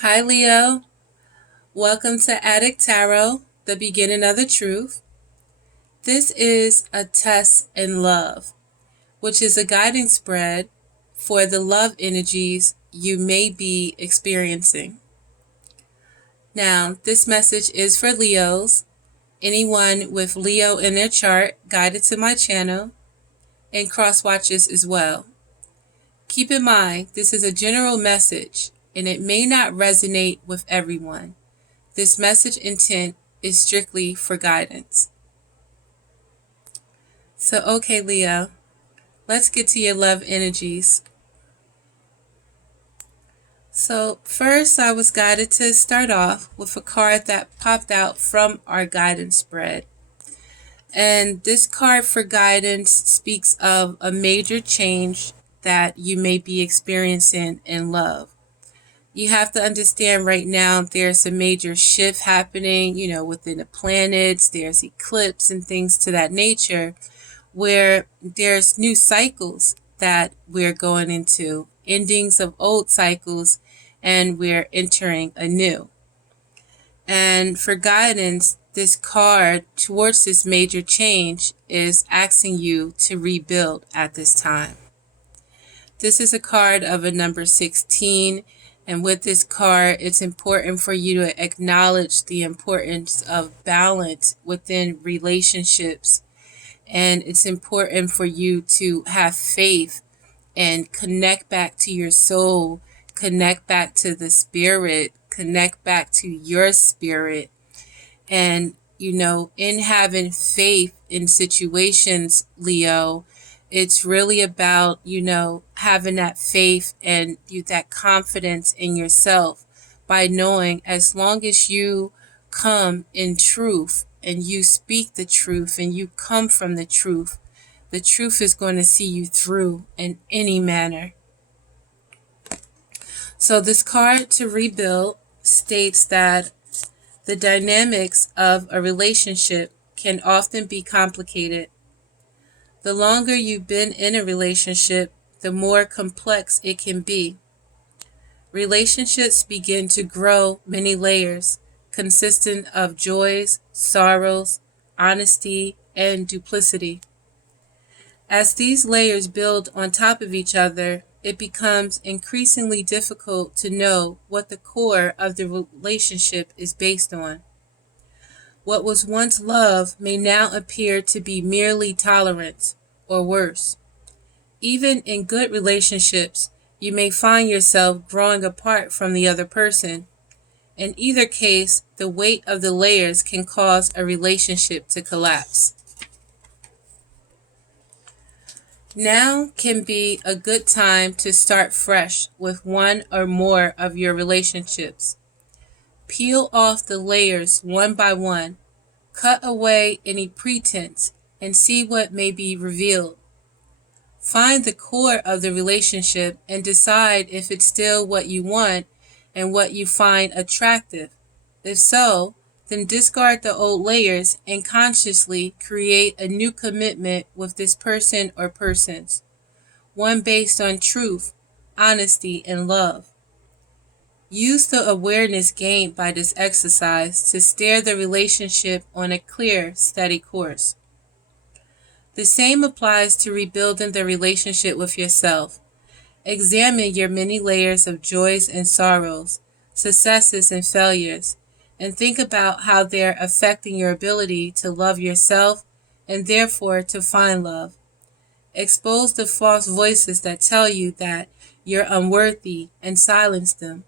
Hi, Leo. Welcome to Adik Tarot, the beginning of the truth. This is a test in love, which is a guiding spread for the love energies you may be experiencing. Now, this message is for Leos, anyone with Leo in their chart guided to my channel, and cross watches as well. Keep in mind, this is a general message, and it may not resonate with everyone. This message intent is strictly for guidance. So, okay, Leo, let's get to your love energies. So, first, I was guided to start off with a card that popped out from our guidance spread. And this card for guidance speaks of a major change that you may be experiencing in love. You have to understand right now there's a major shift happening, within the planets. There's eclipse and things to that nature, where there's new cycles that we're going into, endings of old cycles, and we're entering a new. And for guidance, this card towards this major change is asking you to rebuild at this time. This is a card of a number 16. And with this card, it's important for you to acknowledge the importance of balance within relationships. And it's important for you to have faith and connect back to your soul, connect back to the spirit, connect back to your spirit. And, in having faith in situations, Leo, it's really about, having that faith and that confidence in yourself by knowing as long as you come in truth and you speak the truth and you come from the truth is going to see you through in any manner. So this card to rebuild states that the dynamics of a relationship can often be complicated. The longer you've been in a relationship, the more complex it can be. Relationships begin to grow many layers, consisting of joys, sorrows, honesty, and duplicity. As these layers build on top of each other, it becomes increasingly difficult to know what the core of the relationship is based on. What was once love may now appear to be merely tolerance, or worse. Even in good relationships, you may find yourself growing apart from the other person. In either case, the weight of the layers can cause a relationship to collapse. Now can be a good time to start fresh with one or more of your relationships. Peel off the layers one by one. Cut away any pretense and see what may be revealed. Find the core of the relationship and decide if it's still what you want and what you find attractive. If so, then discard the old layers and consciously create a new commitment with this person or persons, one based on truth, honesty, and love. Use the awareness gained by this exercise to steer the relationship on a clear, steady course. The same applies to rebuilding the relationship with yourself. Examine your many layers of joys and sorrows, successes and failures, and think about how they're affecting your ability to love yourself and therefore to find love. Expose the false voices that tell you that you're unworthy and silence them.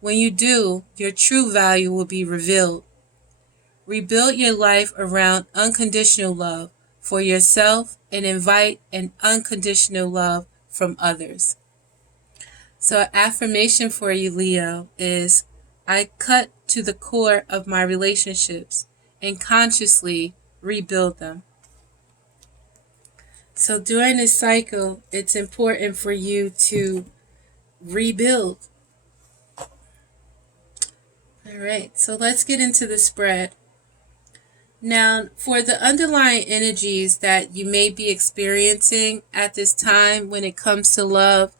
When you do, your true value will be revealed. Rebuild your life around unconditional love for yourself and invite an unconditional love from others. So an affirmation for you, Leo, is I cut to the core of my relationships and consciously rebuild them. So during this cycle, it's important for you to rebuild. All right, so let's get into the spread. Now, for the underlying energies that you may be experiencing at this time when it comes to love,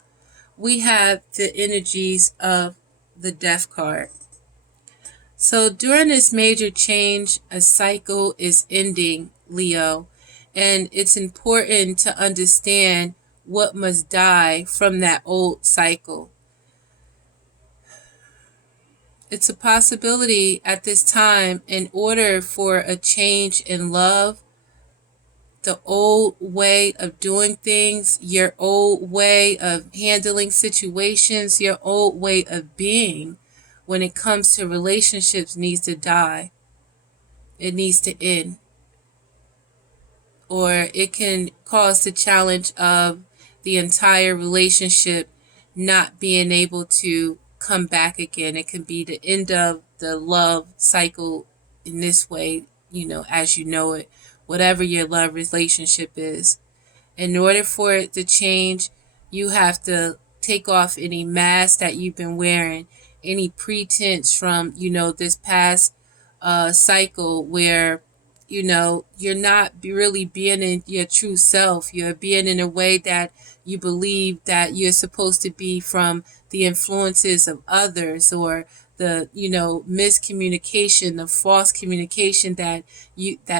we have the energies of the Death card. So during this major change, a cycle is ending, Leo, and it's important to understand what must die from that old cycle. It's a possibility at this time, in order for a change in love, the old way of doing things, your old way of handling situations, your old way of being when it comes to relationships needs to die. It needs to end. Or it can cause the challenge of the entire relationship not being able to come back again. It can be the end of the love cycle in this way, as you know it, whatever your love relationship is. In order for it to change, you have to take off any mask that you've been wearing, any pretense from, this past cycle where, you're not really being in your true self. You're being in a way that you believe that you're supposed to be from the influences of others, or the miscommunication, the false communication that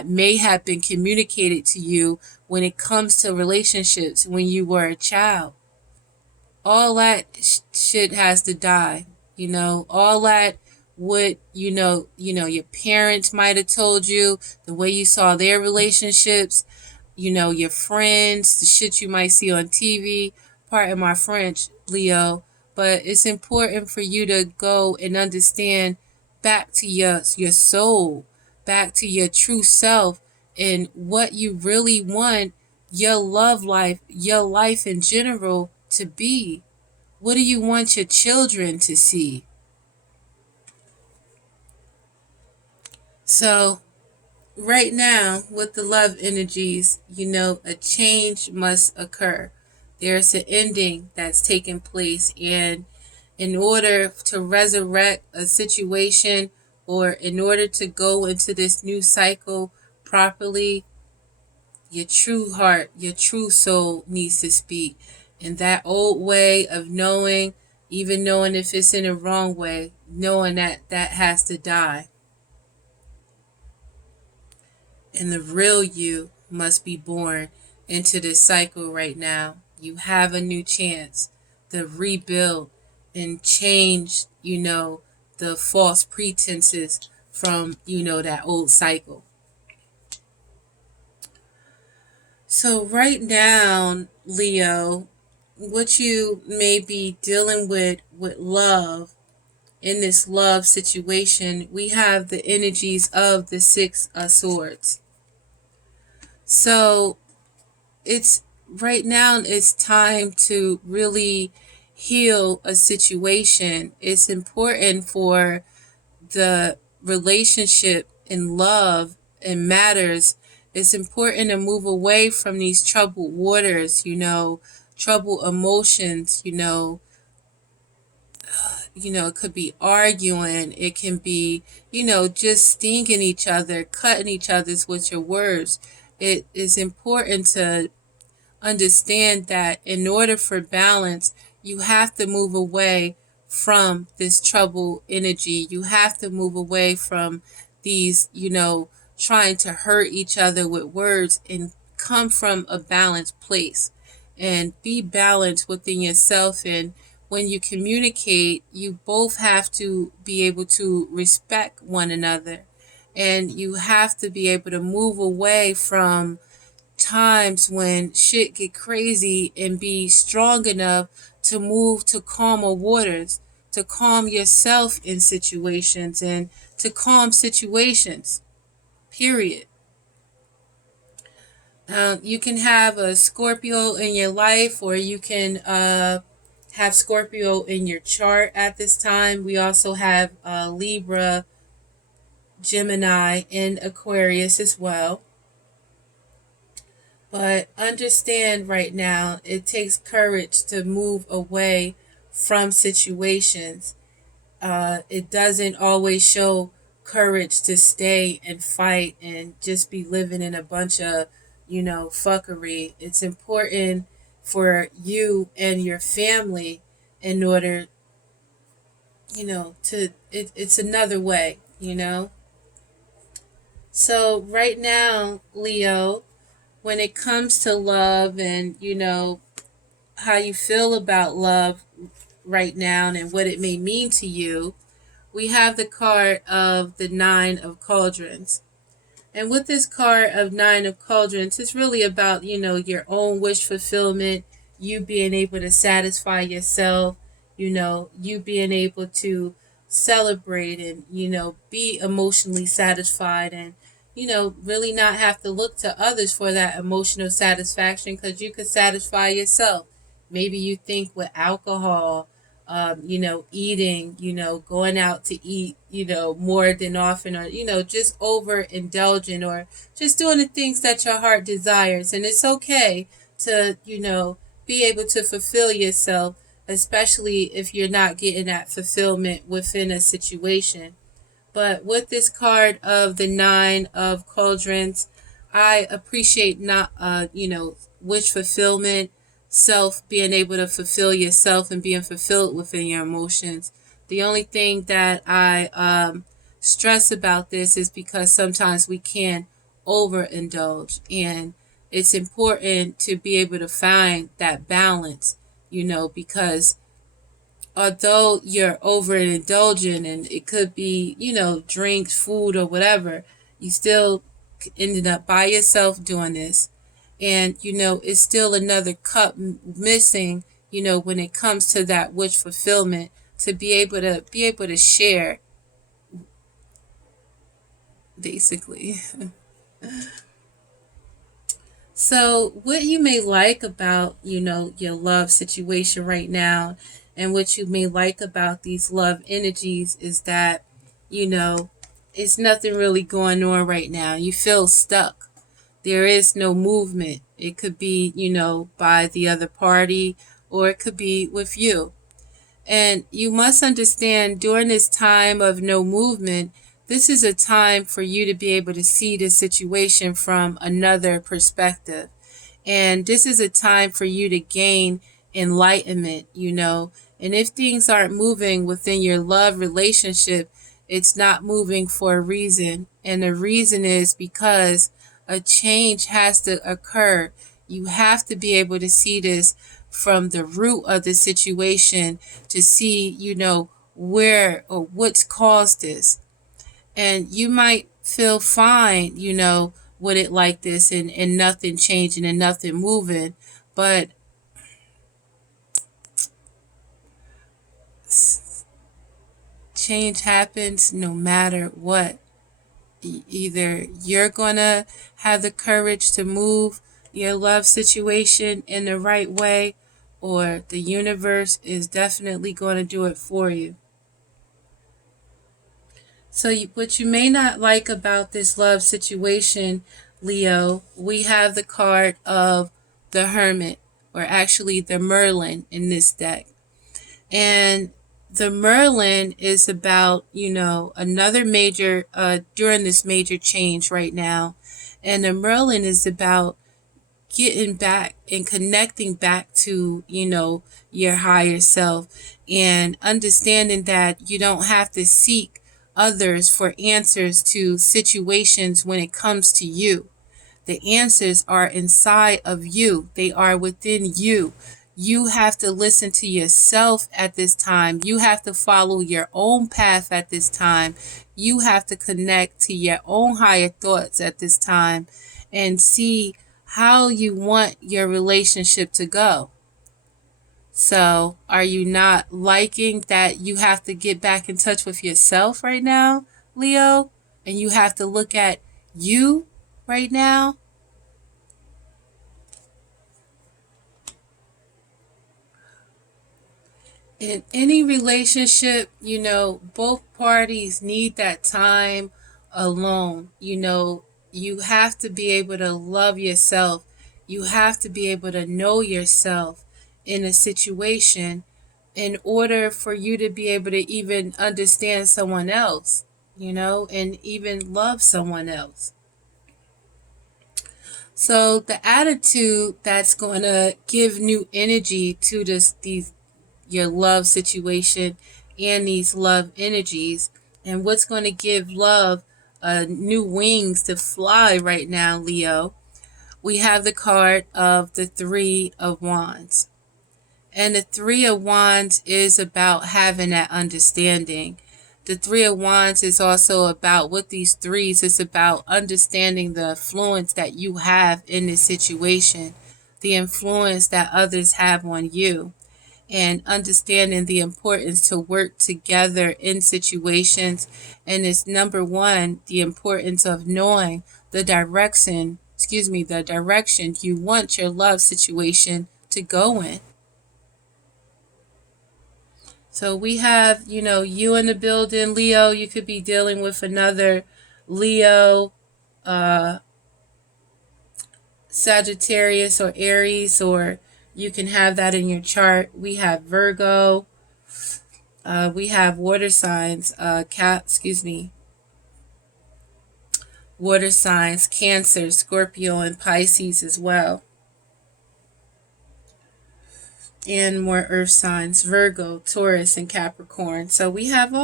may have been communicated to you when it comes to relationships when you were a child. All that shit has to die. All that, what your parents might have told you, the way you saw their relationships, your friends, the shit you might see on TV. Pardon my French, Leo, but it's important for you to go and understand back to your soul, back to your true self, and what you really want your love life, your life in general, to be. What do you want your children to see? So right now, with the love energies, a change must occur. There's an ending that's taking place, and in order to resurrect a situation, or in order to go into this new cycle properly, your true heart, your true soul needs to speak. And that old way of knowing, even knowing if it's in a wrong way, knowing that has to die. And the real you must be born into this cycle right now. You have a new chance to rebuild and change, the false pretenses from, that old cycle. So right now, Leo, what you may be dealing with love, in this love situation, we have the energies of the Six of Swords. So it's right now, it's time to really heal a situation. It's important for the relationship in love and matters. It's important to move away from these troubled waters, troubled emotions, it could be arguing, it can be, just stinging each other, cutting each other's with your words. It is important to understand that in order for balance, you have to move away from this trouble energy. You have to move away from these, trying to hurt each other with words, and come from a balanced place and be balanced within yourself. And when you communicate, you both have to be able to respect one another, and you have to be able to move away from times when shit get crazy, and be strong enough to move to calmer waters, to calm yourself in situations, and to calm situations, period. You can have a Scorpio in your life, or you can have Scorpio in your chart at this time. We also have Libra, Gemini, and Aquarius as well. But understand right now, it takes courage to move away from situations. It doesn't always show courage to stay and fight and just be living in a bunch of, fuckery. It's important for you and your family, in order, it's another way, So right now, Leo, when it comes to love and, how you feel about love right now and what it may mean to you, we have the card of the Nine of Cauldrons. And with this card of Nine of Cauldrons, it's really about, your own wish fulfillment, you being able to satisfy yourself, you being able to celebrate and, be emotionally satisfied and, really not have to look to others for that emotional satisfaction because you could satisfy yourself. Maybe you think with alcohol, eating, going out to eat, more than often, or, just overindulging or just doing the things that your heart desires. And it's okay to, be able to fulfill yourself, especially if you're not getting that fulfillment within a situation. But with this card of the Nine of Cauldrons, I appreciate not, wish fulfillment, self, being able to fulfill yourself and being fulfilled within your emotions. The only thing that I stress about this is because sometimes we can overindulge, and it's important to be able to find that balance, because although you're overindulging and it could be, drinks, food, or whatever, you still ended up by yourself doing this. And, it's still another cup missing, when it comes to that wish fulfillment to be able to share, basically. So, what you may like about, your love situation right now, and what you may like about these love energies is that, you know, it's nothing really going on right now. You feel stuck. There is no movement. It could be, by the other party, or it could be with you. And you must understand during this time of no movement, this is a time for you to be able to see the situation from another perspective. And this is a time for you to gain enlightenment, And if things aren't moving within your love relationship, it's not moving for a reason. And the reason is because a change has to occur. You have to be able to see this from the root of the situation to see, where or what's caused this. And you might feel fine, with it like this and nothing changing and nothing moving. But change happens no matter what. Either you're going to have the courage to move your love situation in the right way, or the universe is definitely going to do it for you. So, what you may not like about this love situation, Leo, we have the card of the Hermit, or actually the Merlin in this deck. And the Merlin is about, another major, during this major change right now. And the Merlin is about getting back and connecting back to, your higher self, and understanding that you don't have to seek others for answers to situations when it comes to you. The answers are inside of you. They are within you. You have to listen to yourself at this time. You have to follow your own path at this time. You have to connect to your own higher thoughts at this time and see how you want your relationship to go. So, are you not liking that you have to get back in touch with yourself right now, Leo? And you have to look at you right now? In any relationship, both parties need that time alone. You have to be able to love yourself. You have to be able to know yourself in a situation in order for you to be able to even understand someone else, and even love someone else. So the attitude that's going to give new energy to your love situation and these love energies. And what's going to give love new wings to fly right now, Leo? We have the card of the Three of Wands. And the Three of Wands is about having that understanding. The Three of Wands is also about, with these threes, it's about understanding the influence that you have in this situation, the influence that others have on you, and understanding the importance to work together in situations. And it's number one, the importance of knowing the direction you want your love situation to go in. So we have, you in the building, Leo. You could be dealing with another Leo, Sagittarius, or Aries, or you can have that in your chart. We have Virgo. We have water signs, water signs, Cancer, Scorpio, and Pisces as well. And more earth signs, Virgo, Taurus, and Capricorn. So we have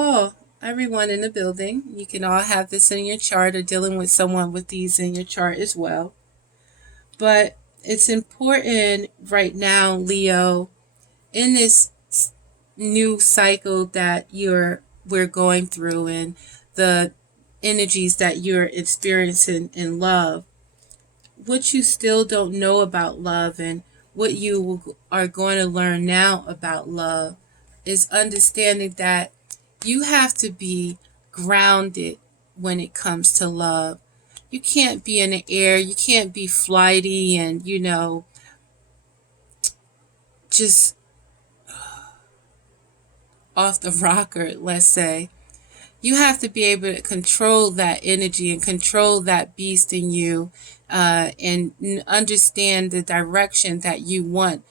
everyone in the building. You can all have this in your chart or dealing with someone with these in your chart as well. But it's important right now, Leo, in this new cycle that we're going through, and the energies that you're experiencing in love, what you still don't know about love and what you are going to learn now about love is understanding that you have to be grounded when it comes to love. You can't be in the air, you can't be flighty and, just off the rocker, let's say. You have to be able to control that energy and control that beast in you, and understand the direction that you want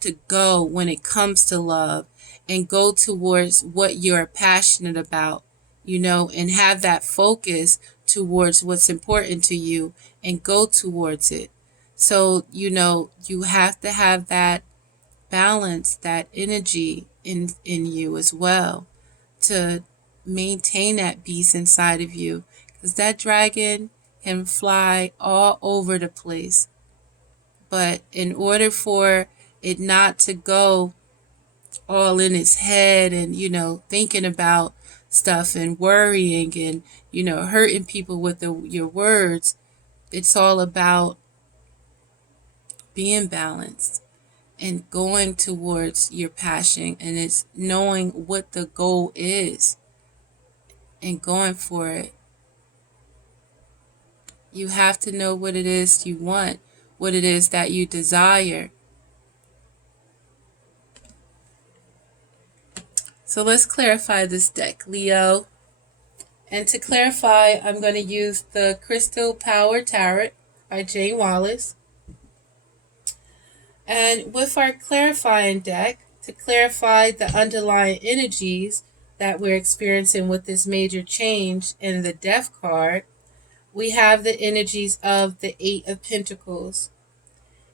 to go when it comes to love, and go towards what you're passionate about, and have that focus towards what's important to you and go towards it. So, you have to have that balance, that energy in you as well, to maintain that beast inside of you, because that dragon can fly all over the place. But in order for it not to go all in its head and, thinking about stuff and worrying and, hurting people with your words, it's all about being balanced and going towards your passion, and it's knowing what the goal is and going for it. You have to know what it is you want, what it is that you desire. So let's clarify this deck, Leo. And to clarify, I'm going to use the Crystal Power Tarot by Jane Wallace. And with our clarifying deck, to clarify the underlying energies that we're experiencing with this major change in the Death card, we have the energies of the Eight of Pentacles.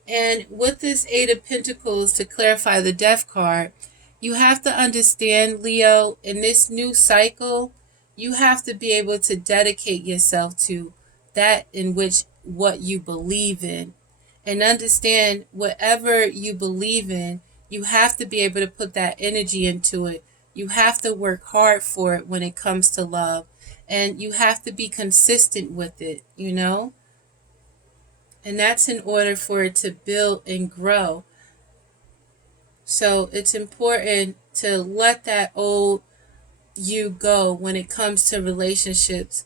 And with this Eight of Pentacles, to clarify the Death card, you have to understand, Leo, in this new cycle, you have to be able to dedicate yourself to that in which what you believe in. And understand whatever you believe in, you have to be able to put that energy into it. You have to work hard for it when it comes to love. And you have to be consistent with it, And that's in order for it to build and grow. So it's important to let that old you go when it comes to relationships.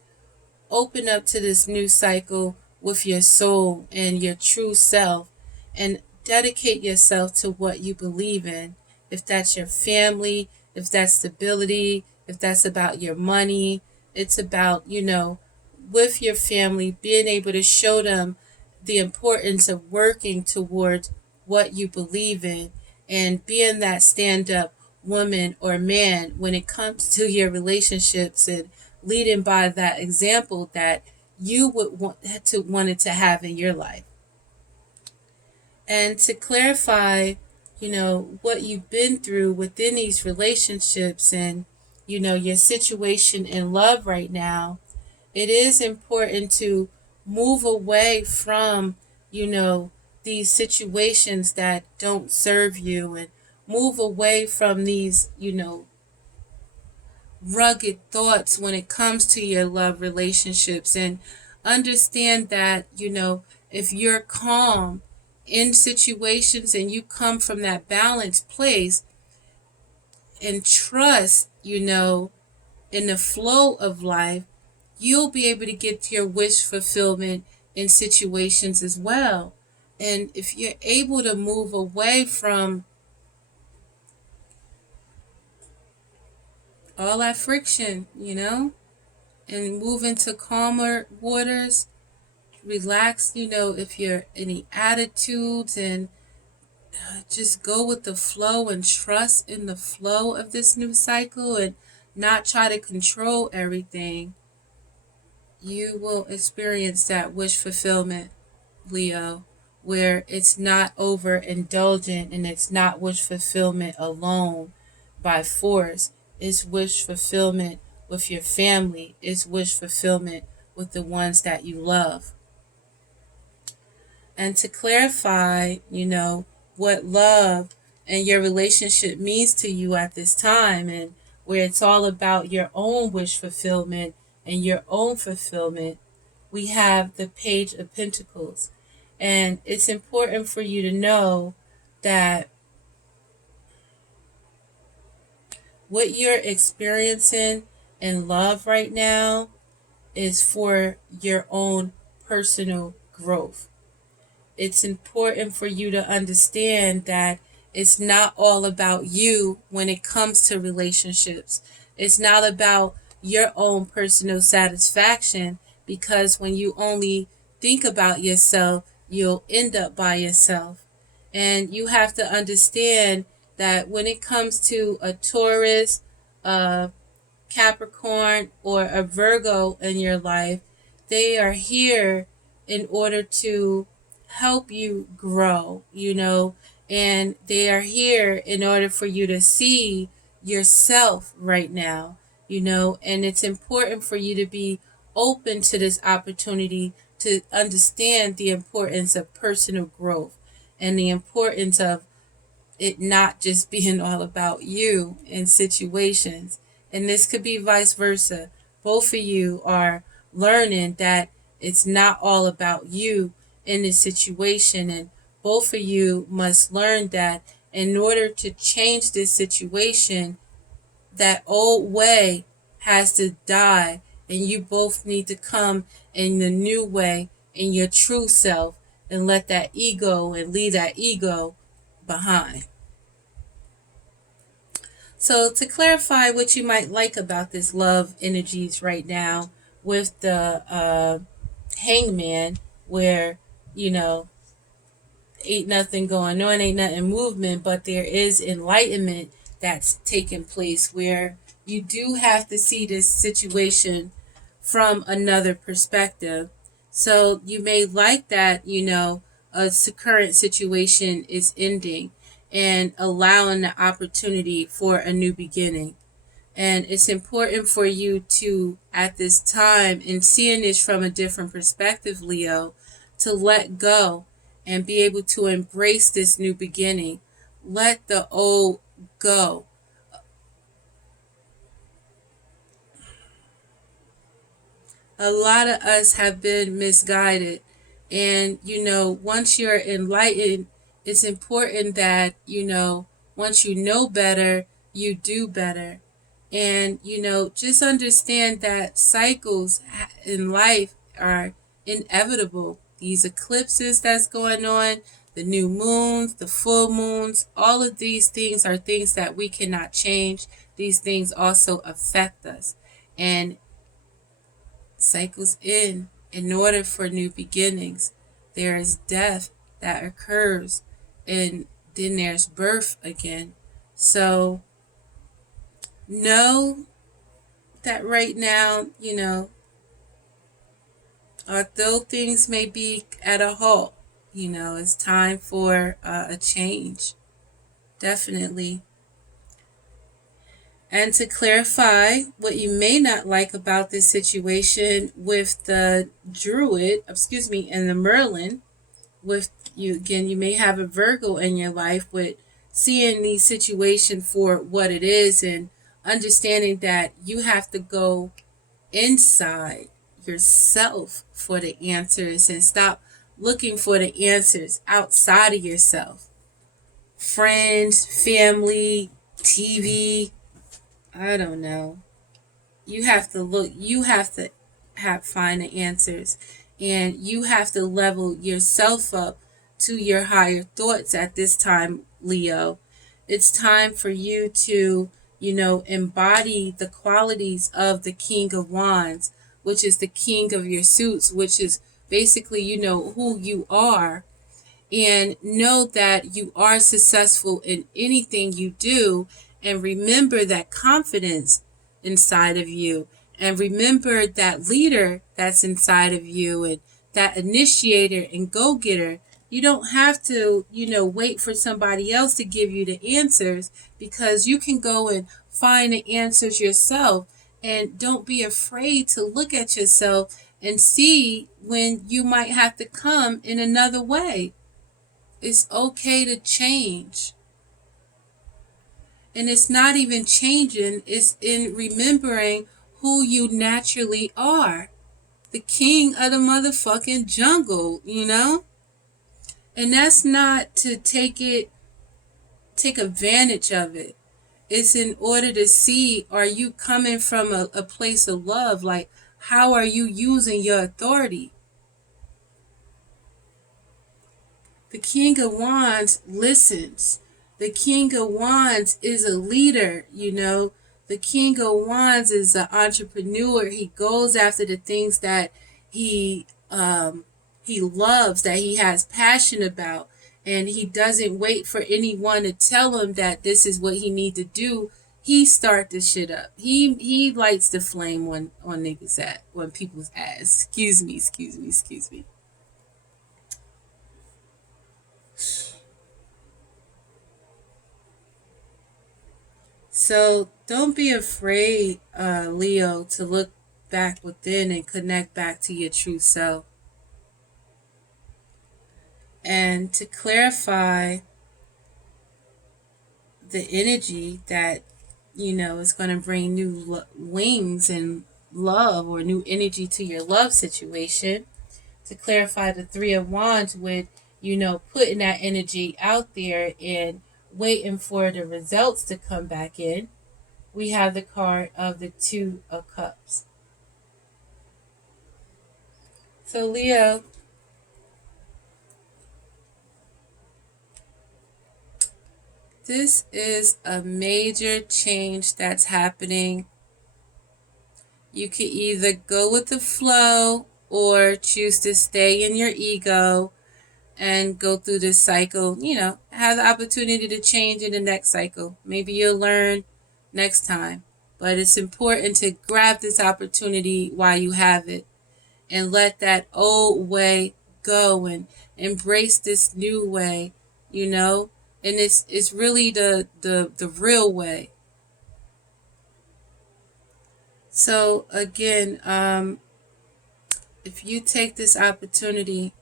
Open up to this new cycle with your soul and your true self, and dedicate yourself to what you believe in. If that's your family, if that's stability, if that's about your money, it's about, with your family, being able to show them the importance of working towards what you believe in, and being that stand-up woman or man when it comes to your relationships, and leading by that example that you would wanted to have in your life. And to clarify what you've been through within these relationships and, your situation in love right now, it is important to move away from, these situations that don't serve you, and move away from these, rugged thoughts when it comes to your love relationships, and understand that, if you're calm in situations and you come from that balanced place and trust, in the flow of life, you'll be able to get to your wish fulfillment in situations as well. And if you're able to move away from all that friction, and move into calmer waters, relax, if you're any attitudes, and just go with the flow and trust in the flow of this new cycle and not try to control everything, you will experience that wish fulfillment, Leo, where it's not overindulgent and it's not wish fulfillment alone by force. It's wish fulfillment with your family. It's wish fulfillment with the ones that you love. And to clarify, what love and your relationship means to you at this time, and where it's all about your own wish fulfillment and your own fulfillment, we have the Page of Pentacles. And it's important for you to know that what you're experiencing in love right now is for your own personal growth. It's important for you to understand that it's not all about you when it comes to relationships. It's not about your own personal satisfaction, because when you only think about yourself, you'll end up by yourself. And you have to understand that when it comes to a Taurus, Capricorn, or a Virgo in your life, they are here in order to help you grow, and they are here in order for you to see yourself right now, and it's important for you to be open to this opportunity to understand the importance of personal growth and the importance of it not just being all about you in situations. And this could be vice versa. Both of you are learning that it's not all about you in this situation. And both of you must learn that in order to change this situation, that old way has to die. And you both need to come in the new way, in your true self, and let that ego and leave that ego behind. So to clarify what you might like about this love energies right now with the hangman, where, ain't nothing going on, ain't nothing movement, but there is enlightenment that's taking place, where you do have to see this situation from another perspective. So you may like that, a current situation is ending and allowing the opportunity for a new beginning. And it's important for you to, at this time, in seeing this from a different perspective, Leo, to let go and be able to embrace this new beginning. Let the old go. A lot of us have been misguided. And, once you're enlightened, it's important that, once you know better, you do better. And, just understand that cycles in life are inevitable. These eclipses that's going on, the new moons, the full moons, all of these things are things that we cannot change. These things also affect us. And cycles in order for new beginnings. There is death that occurs, and then there's birth again. So know that right now, although things may be at a halt, it's time for a change. Definitely. And to clarify what you may not like about this situation with the Druid, excuse me, and the Merlin, with you again, you may have a Virgo in your life with seeing the situation for what it is and understanding that you have to go inside yourself for the answers and stop looking for the answers outside of yourself. Friends, family, TV, I don't know. You have to look, you have to find the answers, and you have to level yourself up to your higher thoughts at this time, Leo. It's time for you to, embody the qualities of the King of Wands, which is the king of your suits, which is basically, who you are, and know that you are successful in anything you do, and remember that confidence inside of you, and remember that leader that's inside of you, and that initiator and go-getter. You don't have to, wait for somebody else to give you the answers, because you can go and find the answers yourself. And don't be afraid to look at yourself and see when you might have to come in another way. It's okay to change. And it's not even changing, it's in remembering who you naturally are. The king of the motherfucking jungle, And that's not to take advantage of it. It's in order to see, are you coming from a place of love? Like, how are you using your authority? The King of Wands listens. The King of Wands is a leader. The King of Wands is an entrepreneur. He goes after the things that he loves, that he has passion about, and he doesn't wait for anyone to tell him that this is what he needs to do. He start the shit up. He lights the flame on niggas at on people's ass. Excuse me. So don't be afraid, Leo, to look back within and connect back to your true self. And to clarify the energy that, is going to bring new wings and love, or new energy to your love situation. To clarify the Three of Wands with, putting that energy out there and waiting for the results to come back in. We have the card of the Two of Cups. So, Leo, this is a major change that's happening. You can either go with the flow or choose to stay in your ego and go through this cycle. Have the opportunity to change in the next cycle. Maybe you'll learn next time. But it's important to grab this opportunity while you have it, and let that old way go and embrace this new way, and it's really the real way. So again, if you take this opportunity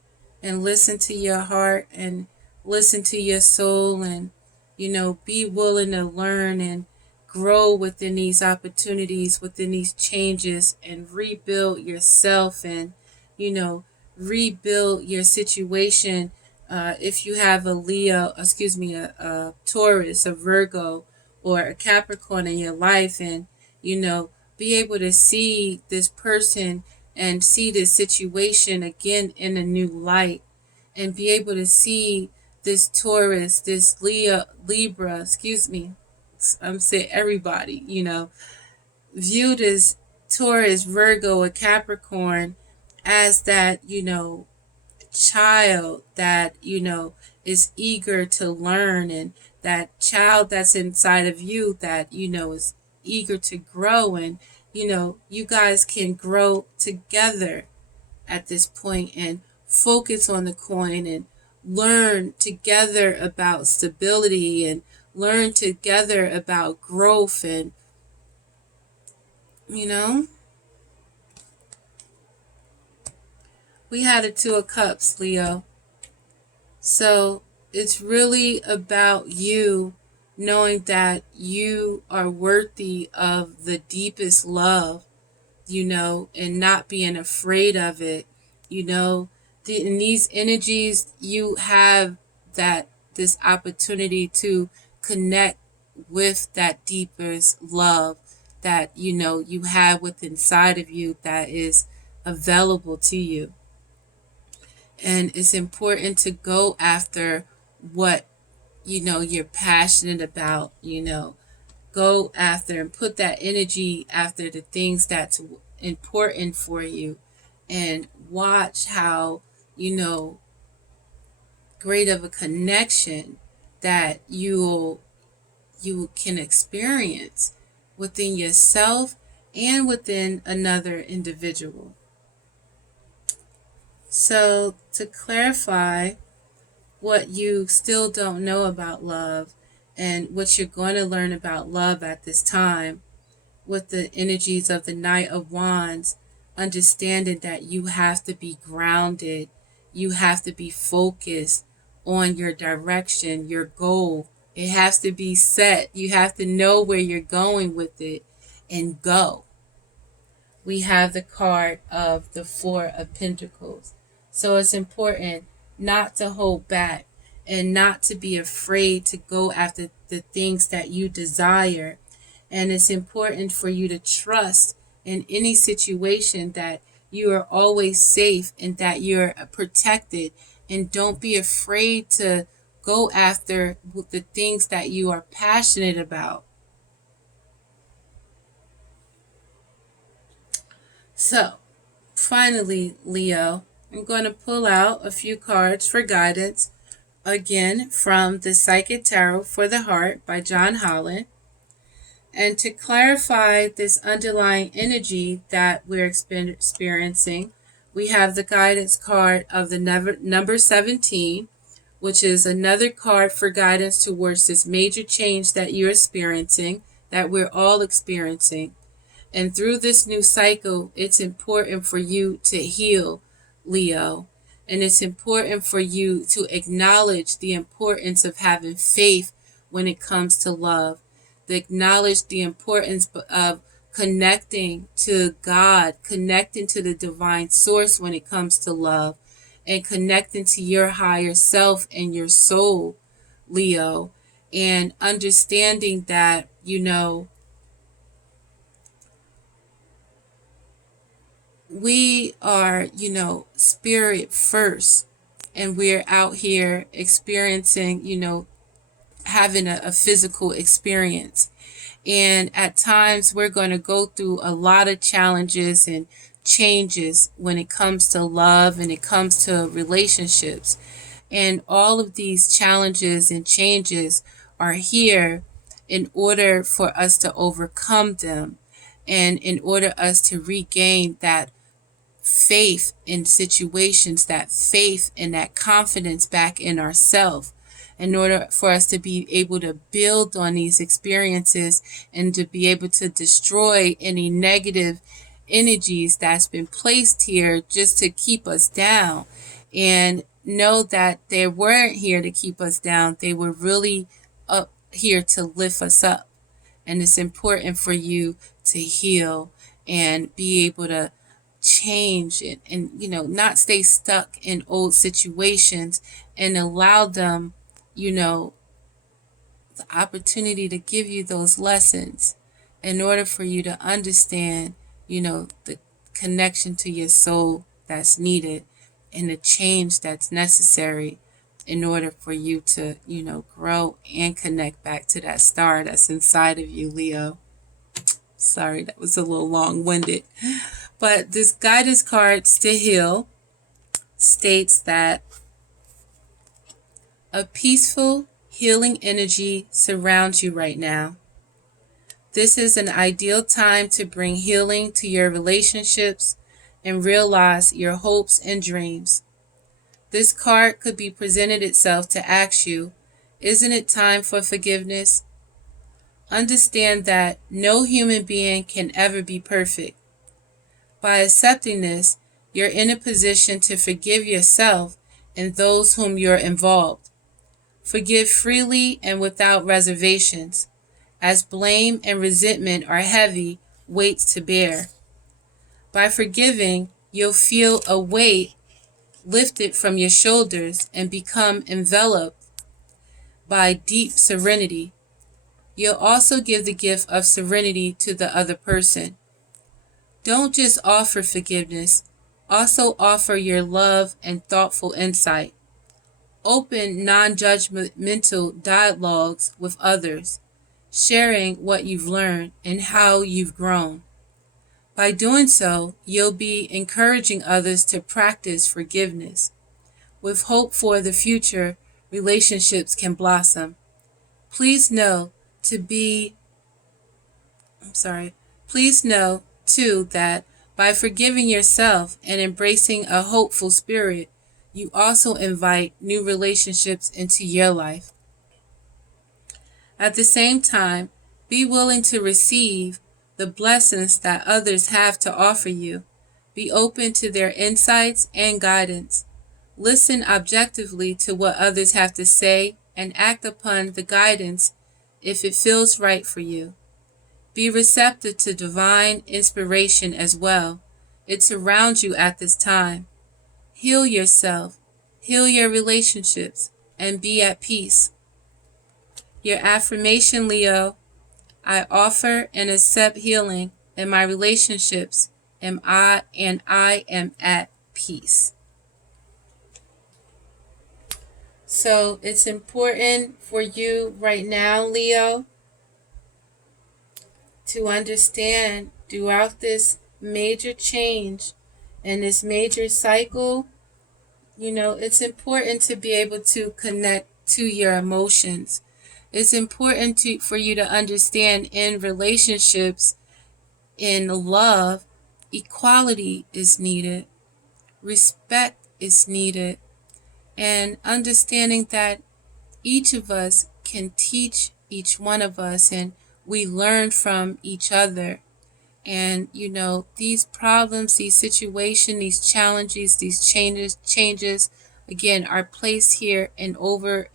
and listen to your heart and listen to your soul, and be willing to learn and grow within these opportunities, within these changes, and rebuild yourself, and rebuild your situation. If you have a Leo, excuse me, a Taurus, a Virgo, or a Capricorn in your life, and be able to see this person and see this situation again in a new light, and be able to see this Taurus, this Libra, excuse me, I'm saying everybody, viewed as Taurus, Virgo, or Capricorn as that, child that, is eager to learn, and that child that's inside of you that, is eager to grow, and, you guys can grow together at this point and focus on the coin and learn together about stability, and learn together about growth and, we had a Two of Cups, Leo. So it's really about you knowing that you are worthy of the deepest love, and not being afraid of it. In these energies, you have this opportunity to connect with that deepest love that you have within inside of you that is available to you. And it's important to go after what you're passionate about. Go after and put that energy after the things that's important for you, and watch how great of a connection that you can experience within yourself and within another individual. So to clarify what you still don't know about love and what you're going to learn about love at this time, with the energies of the Knight of Wands, understanding that you have to be grounded, you have to be focused on your direction, your goal. It has to be set. You have to know where you're going with it and go. We have the card of the Four of Pentacles. So it's important not to hold back and not to be afraid to go after the things that you desire. And it's important for you to trust in any situation that you are always safe and that you're protected. And don't be afraid to go after the things that you are passionate about. So, finally, Leo, I'm going to pull out a few cards for guidance, again from the Psychic Tarot for the Heart by John Holland. And to clarify this underlying energy that we're experiencing, we have the guidance card of the number 17, which is another card for guidance towards this major change that you're experiencing, that we're all experiencing. And through this new cycle, it's important for you to heal, Leo. And it's important for you to acknowledge the importance of having faith when it comes to love. To acknowledge the importance of connecting to God, connecting to the divine source when it comes to love, and connecting to your higher self and your soul, Leo. And understanding that, we are, spirit first, and we're out here experiencing, having a physical experience. And at times we're going to go through a lot of challenges and changes when it comes to love and it comes to relationships. And all of these challenges and changes are here in order for us to overcome them, and in order us to regain that faith in situations, that faith and that confidence back in ourselves, in order for us to be able to build on these experiences and to be able to destroy any negative energies that's been placed here just to keep us down, and know that they weren't here to keep us down. They were really up here to lift us up. And it's important for you to heal and be able to change it, and not stay stuck in old situations, and allow them the opportunity to give you those lessons in order for you to understand the connection to your soul that's needed, and the change that's necessary in order for you to grow and connect back to that star that's inside of you, Leo. Sorry, that was a little long-winded. But this guidance card, to heal, states that a peaceful, healing energy surrounds you right now. This is an ideal time to bring healing to your relationships and realize your hopes and dreams. This card could be presented itself to ask you, isn't it time for forgiveness? Understand that no human being can ever be perfect. By accepting this, you're in a position to forgive yourself and those whom you're involved. Forgive freely and without reservations, as blame and resentment are heavy weights to bear. By forgiving, you'll feel a weight lifted from your shoulders and become enveloped by deep serenity. You'll also give the gift of serenity to the other person. Don't just offer forgiveness, also offer your love and thoughtful insight. Open non-judgmental dialogues with others, sharing what you've learned and how you've grown. By doing so, you'll be encouraging others to practice forgiveness. With hope for the future, relationships can blossom. Please know to be, Please know too that by forgiving yourself and embracing a hopeful spirit, you also invite new relationships into your life. At the same time, be willing to receive the blessings that others have to offer you. Be open to their insights and guidance. Listen objectively to what others have to say and act upon the guidance if it feels right for you. Be receptive to divine inspiration as well. It surrounds you at this time. Heal yourself, heal your relationships, and be at peace. Your affirmation, Leo: I offer and accept healing in my relationships, and I am at peace. So it's important for you right now, Leo, to understand throughout this major change and this major cycle, it's important to be able to connect to your emotions. It's important for you to understand in relationships, in love, equality is needed, respect is needed, and understanding that each of us can teach each one of us and we learn from each other. And these problems, these situations, these challenges, these changes again are placed here in order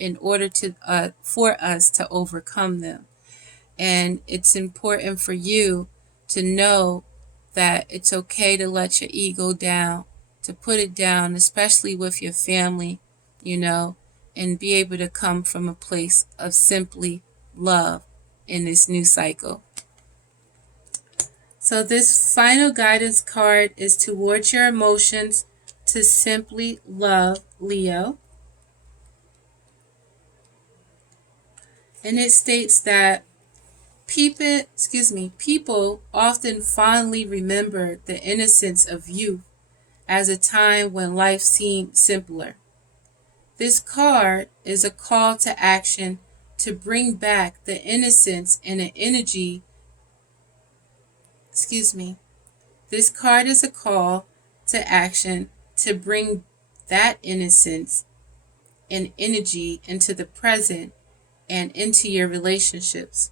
to for us to overcome them. And it's important for you to know that it's okay to let your ego down, to put it down, especially with your family, and be able to come from a place of simply love in this new cycle. So this final guidance card is towards your emotions to simply love, Leo. And it states that people often fondly remember the innocence of youth as a time when life seemed simpler. This card is a call to action to bring back the innocence and the energy. This card is a call to action to bring that innocence and energy into the present and into your relationships.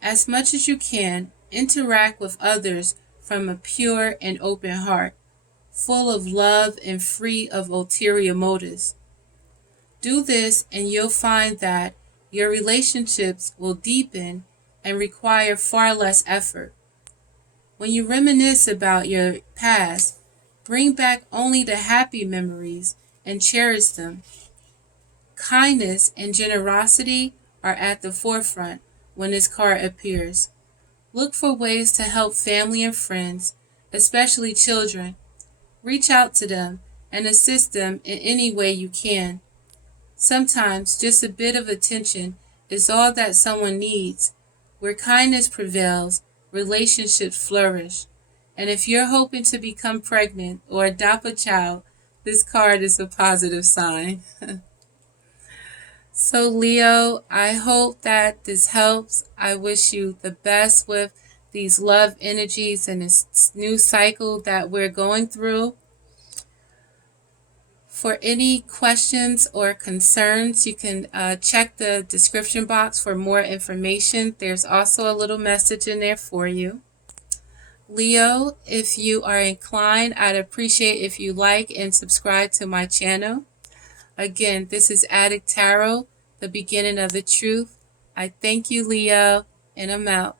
As much as you can, interact with others from a pure and open heart, full of love and free of ulterior motives. Do this and you'll find that your relationships will deepen and require far less effort. When you reminisce about your past, bring back only the happy memories and cherish them. Kindness and generosity are at the forefront when this card appears. Look for ways to help family and friends, especially children. Reach out to them and assist them in any way you can. Sometimes just a bit of attention is all that someone needs. Where kindness prevails, relationships flourish. And if you're hoping to become pregnant or adopt a child, this card is a positive sign. So Leo, I hope that this helps. I wish you the best with these love energies and this new cycle that we're going through. For any questions or concerns, you can check the description box for more information. There's also a little message in there for you. Leo, if you are inclined, I'd appreciate if you like and subscribe to my channel. Again, this is Adik Tarot, the beginning of the truth. I thank you, Leo, and I'm out.